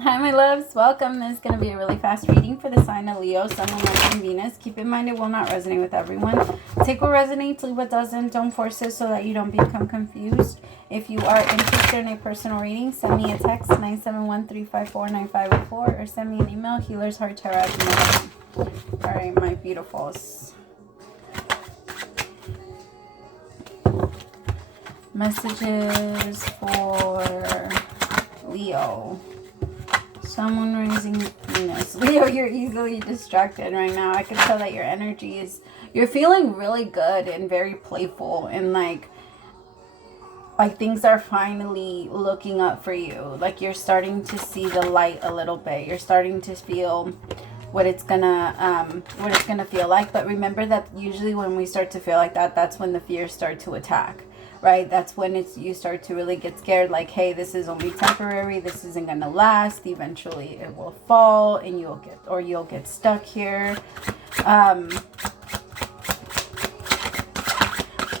Hi, my loves. Welcome. This is going to be a really fast reading for the sign of Leo, Sun, Moon, and Venus. Keep in mind it will not resonate with everyone. Take what resonates, leave what doesn't. Don't force it so that you don't become confused. If you are interested in a personal reading, send me a text 971-354-9504 or send me an email HealersHeartTarot@gmail.com. All right, my beautifuls. Messages for Leo. Someone raising Venus. Leo, you're easily distracted right now. I can tell that your energy is, you're feeling really good and very playful, and like things are finally looking up for you. Like you're starting to see the light a little bit. You're starting to feel what it's gonna feel like. But remember that usually when we start to feel like that, that's when the fears start to attack. Right? That's when you start to really get scared, like, hey, this is only temporary, this isn't gonna last, eventually it will fall and you'll get stuck here. The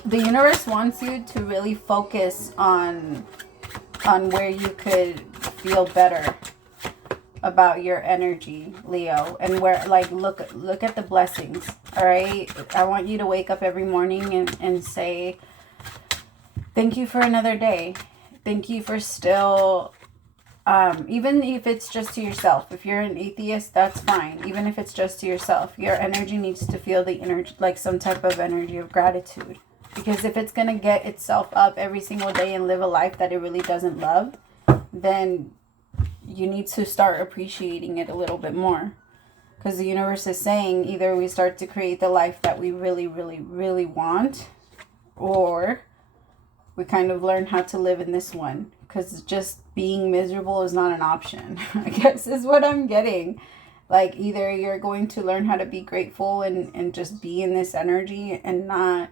universe wants you to really focus on where you could feel better about your energy, Leo, and where, like, look at the blessings. All right, I want you to wake up every morning and say, thank you for another day. Thank you for still, even if it's just to yourself. If you're an atheist, that's fine. Even if it's just to yourself, your energy needs to feel the energy, like some type of energy of gratitude. Because if it's going to get itself up every single day and live a life that it really doesn't love, then you need to start appreciating it a little bit more. Because the universe is saying either we start to create the life that we really, really, really want, or we kind of learn how to live in this one, because just being miserable is not an option, I guess is what I'm getting. Like, either you're going to learn how to be grateful and just be in this energy and not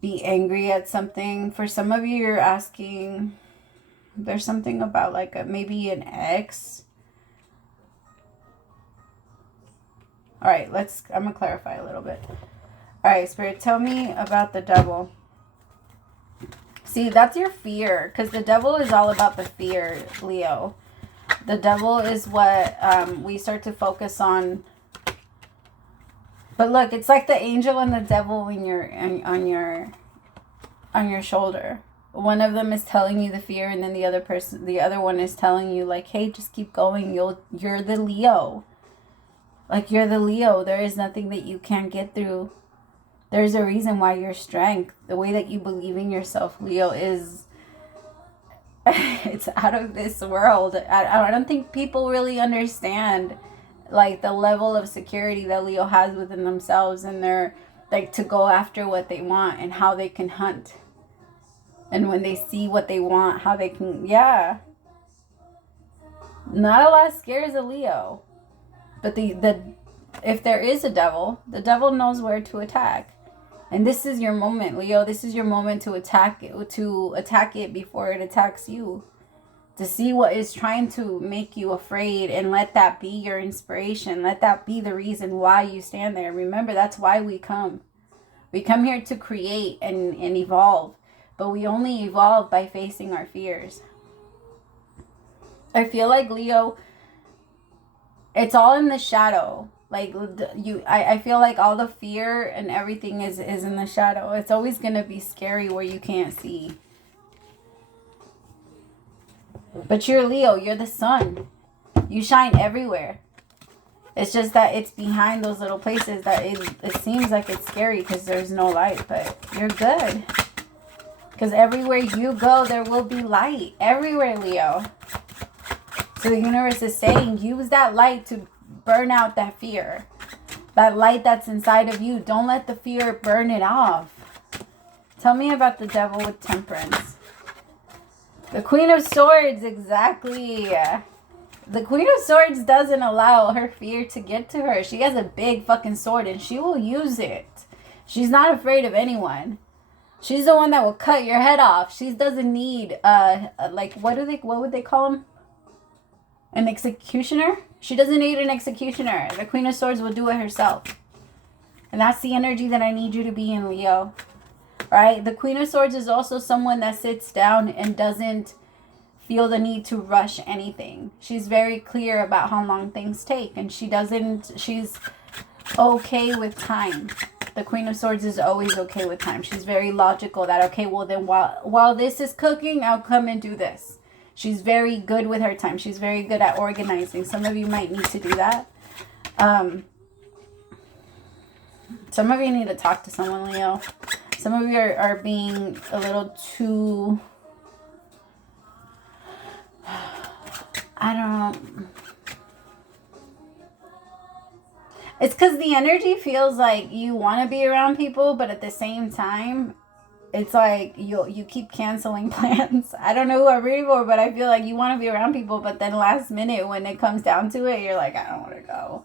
be angry at something. For some of you, you're asking, there's something about like maybe an ex. All right, I'm going to clarify a little bit. All right, Spirit, tell me about the devil. See, that's your fear, because the devil is all about the fear, Leo. The devil is what we start to focus on. But look, it's like the angel and the devil when you're on your shoulder. One of them is telling you the fear, and then the other one is telling you, like, hey, just keep going. You're the Leo. Like, you're the Leo. There is nothing that you can't get through. There's a reason why your strength, the way that you believe in yourself, Leo, is it's out of this world. I don't think people really understand, like, the level of security that Leo has within themselves, and they're like to go after what they want and how they can hunt. And when they see what they want, how they can, yeah. Not a lot scares a Leo. But if there is a devil, the devil knows where to attack. And this is your moment, Leo. This is your moment to attack it before it attacks you. To see what is trying to make you afraid, and let that be your inspiration. Let that be the reason why you stand there. Remember, that's why we come. We come here to create and evolve. But we only evolve by facing our fears. I feel like, Leo, it's all in the shadow. Like, I feel like all the fear and everything is in the shadow. It's always going to be scary where you can't see. But you're Leo. You're the sun. You shine everywhere. It's just that it's behind those little places that it seems like it's scary because there's no light. But you're good. Because everywhere you go, there will be light. Everywhere, Leo. So the universe is saying, use that light to burn out that fear. That light that's inside of you. Don't let the fear burn it off. Tell me about the devil with temperance. The Queen of Swords, exactly. The Queen of Swords doesn't allow her fear to get to her. She has a big fucking sword and she will use it. She's not afraid of anyone. She's the one that will cut your head off. She doesn't need, like, what would they call them? An executioner? She doesn't need an executioner. The Queen of Swords will do it herself. And that's the energy that I need you to be in, Leo. Right? The Queen of Swords is also someone that sits down and doesn't feel the need to rush anything. She's very clear about how long things take, and she's okay with time. The Queen of Swords is always okay with time. She's very logical that, okay, well then while this is cooking, I'll come and do this. She's very good with her time. She's very good at organizing. Some of you might need to do that. Some of you need to talk to someone, Leo. Some of you are being a little too, I don't know. It's because the energy feels like you want to be around people, but at the same time, it's like you keep canceling plans. I don't know who I'm reading for, but I feel like you want to be around people, but then last minute when it comes down to it, you're like, I don't want to go.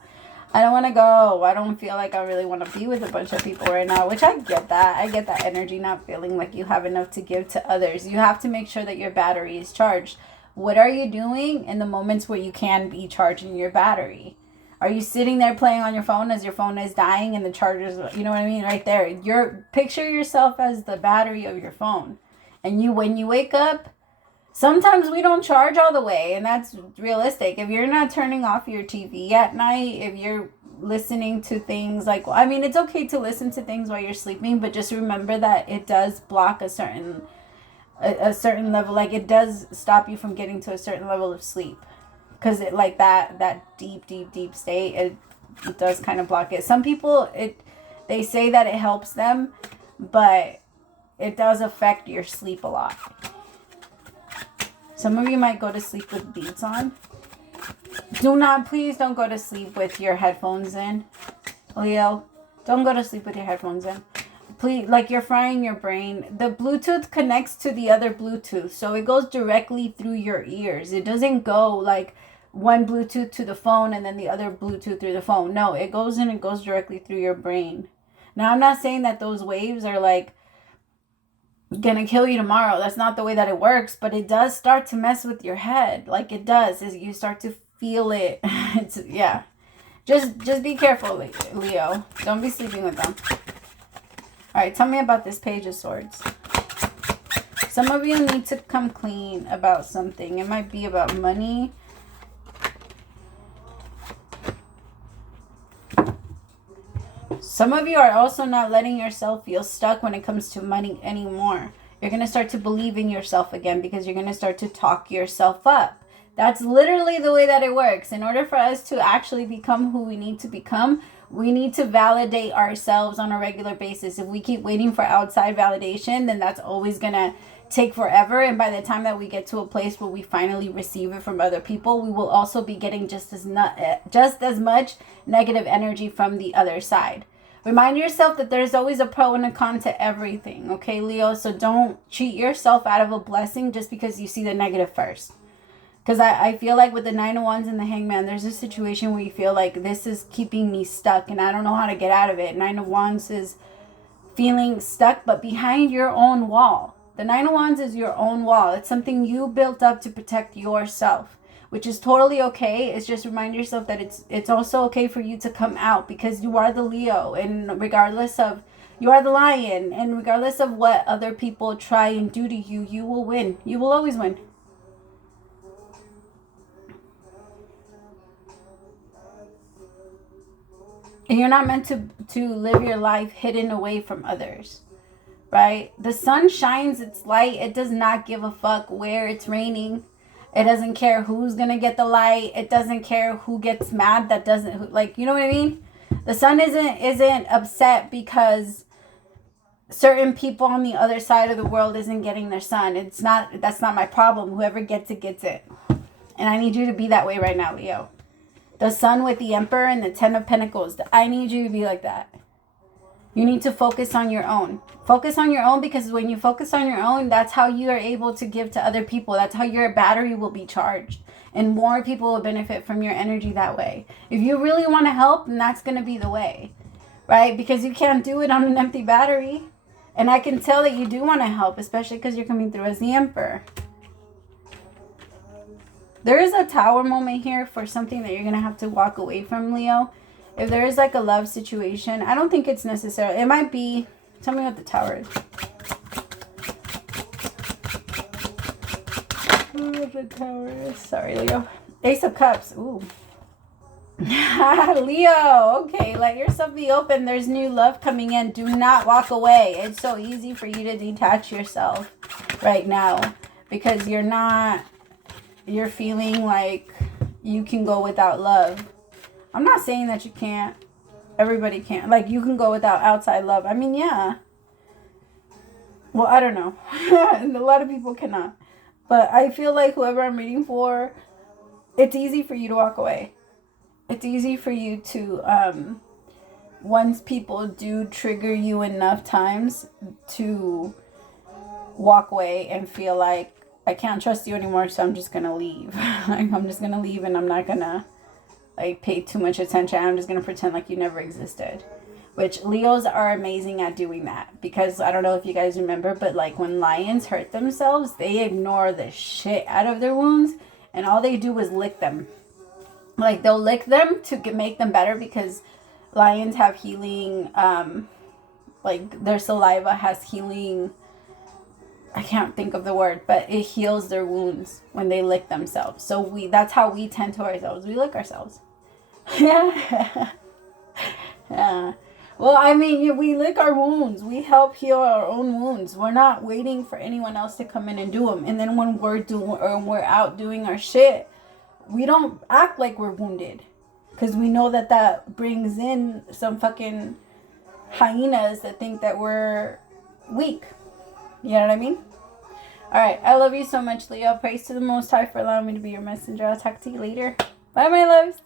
I don't want to go. I don't feel like I really want to be with a bunch of people right now, which I get that. I get that energy, not feeling like you have enough to give to others. You have to make sure that your battery is charged. What are you doing in the moments where you can be charging your battery? Are you sitting there playing on your phone as your phone is dying and the charger's, you know what I mean, right there? Picture yourself as the battery of your phone. And when you wake up, sometimes we don't charge all the way, and that's realistic. If you're not turning off your TV at night, if you're listening to things like, I mean, it's okay to listen to things while you're sleeping, but just remember that it does block a certain level. Like, it does stop you from getting to a certain level of sleep. Because it, like that deep state, it does kind of block it. Some people, they say that it helps them, but it does affect your sleep a lot. Some of you might go to sleep with beats on. Please don't go to sleep with your headphones in, Leo. Don't go to sleep with your headphones in. Please, like, you're frying your brain. The Bluetooth connects to the other Bluetooth, so it goes directly through your ears. It doesn't go like one Bluetooth to the phone and then the other Bluetooth through the phone. No, it goes directly through your brain. Now, I'm not saying that those waves are like gonna kill you tomorrow. That's not the way that it works, but it does start to mess with your head. Like, it does, is you start to feel it. It's, yeah. Just be careful, Leo. Don't be sleeping with them. All right, tell me about this Page of Swords. Some of you need to come clean about something. It might be about money. Some of you are also not letting yourself feel stuck when it comes to money anymore. You're going to start to believe in yourself again because you're going to start to talk yourself up. That's literally the way that it works. In order for us to actually become who we need to become, we need to validate ourselves on a regular basis. If we keep waiting for outside validation, then that's always going to take forever. And by the time that we get to a place where we finally receive it from other people, we will also be getting just as much negative energy from the other side. Remind yourself that there's always a pro and a con to everything, okay, Leo? So don't cheat yourself out of a blessing just because you see the negative first. Because I feel like with the Nine of Wands and the Hangman, there's a situation where you feel like this is keeping me stuck and I don't know how to get out of it. Nine of Wands is feeling stuck, but behind your own wall. The Nine of Wands is your own wall. It's something you built up to protect yourself, which is totally okay. It's just remind yourself that it's also okay for you to come out because you are the Leo, and regardless of, you are the Lion, and regardless of what other people try and do to you, you will win. You will always win. And you're not meant to live your life hidden away from others, right? The sun shines its light. It does not give a fuck where it's raining. It doesn't care who's going to get the light. It doesn't care who gets mad that doesn't, like, you know what I mean? The sun isn't upset because certain people on the other side of the world isn't getting their sun. That's not my problem. Whoever gets it, gets it. And I need you to be that way right now, Leo. The sun with the Emperor and the Ten of Pentacles. I need you to be like that. You need to focus on your own. Focus on your own, because when you focus on your own, that's how you are able to give to other people. That's how your battery will be charged. And more people will benefit from your energy that way. If you really want to help, then that's going to be the way. Right? Because you can't do it on an empty battery. And I can tell that you do want to help, especially because you're coming through as the Emperor. There is a Tower moment here for something that you're going to have to walk away from, Leo. If there is like a love situation, I don't think it's necessary. It might be, tell me what the Tower is. the Tower. Sorry, Leo. Ace of Cups. Ooh. Leo, okay, let yourself be open. There's new love coming in. Do not walk away. It's so easy for you to detach yourself right now because you're feeling like you can go without love. I'm not saying that you can't. Everybody can't. Like, you can go without outside love. I mean, yeah. Well, I don't know. A lot of people cannot. But I feel like whoever I'm reading for, it's easy for you to walk away. It's easy for you to, once people do trigger you enough times, to walk away and feel like, I can't trust you anymore, so I'm just going to leave. Like, I'm just going to leave and I'm not going to, like, pay too much attention. I'm just going to pretend like you never existed. Which Leos are amazing at doing that. Because I don't know if you guys remember, but like when lions hurt themselves, they ignore the shit out of their wounds. And all they do is lick them. Like, they'll lick them to make them better because lions have healing, like their saliva has healing, I can't think of the word, but it heals their wounds when they lick themselves. So that's how we tend to ourselves. We lick ourselves. Yeah. Yeah. Well, I mean, we lick our wounds. We help heal our own wounds. We're not waiting for anyone else to come in and do them. And then when we're out doing our shit, we don't act like we're wounded. Because we know that brings in some fucking hyenas that think that we're weak. You know what I mean? Alright, I love you so much, Leo. Praise to the Most High for allowing me to be your messenger. I'll talk to you later. Bye, my loves.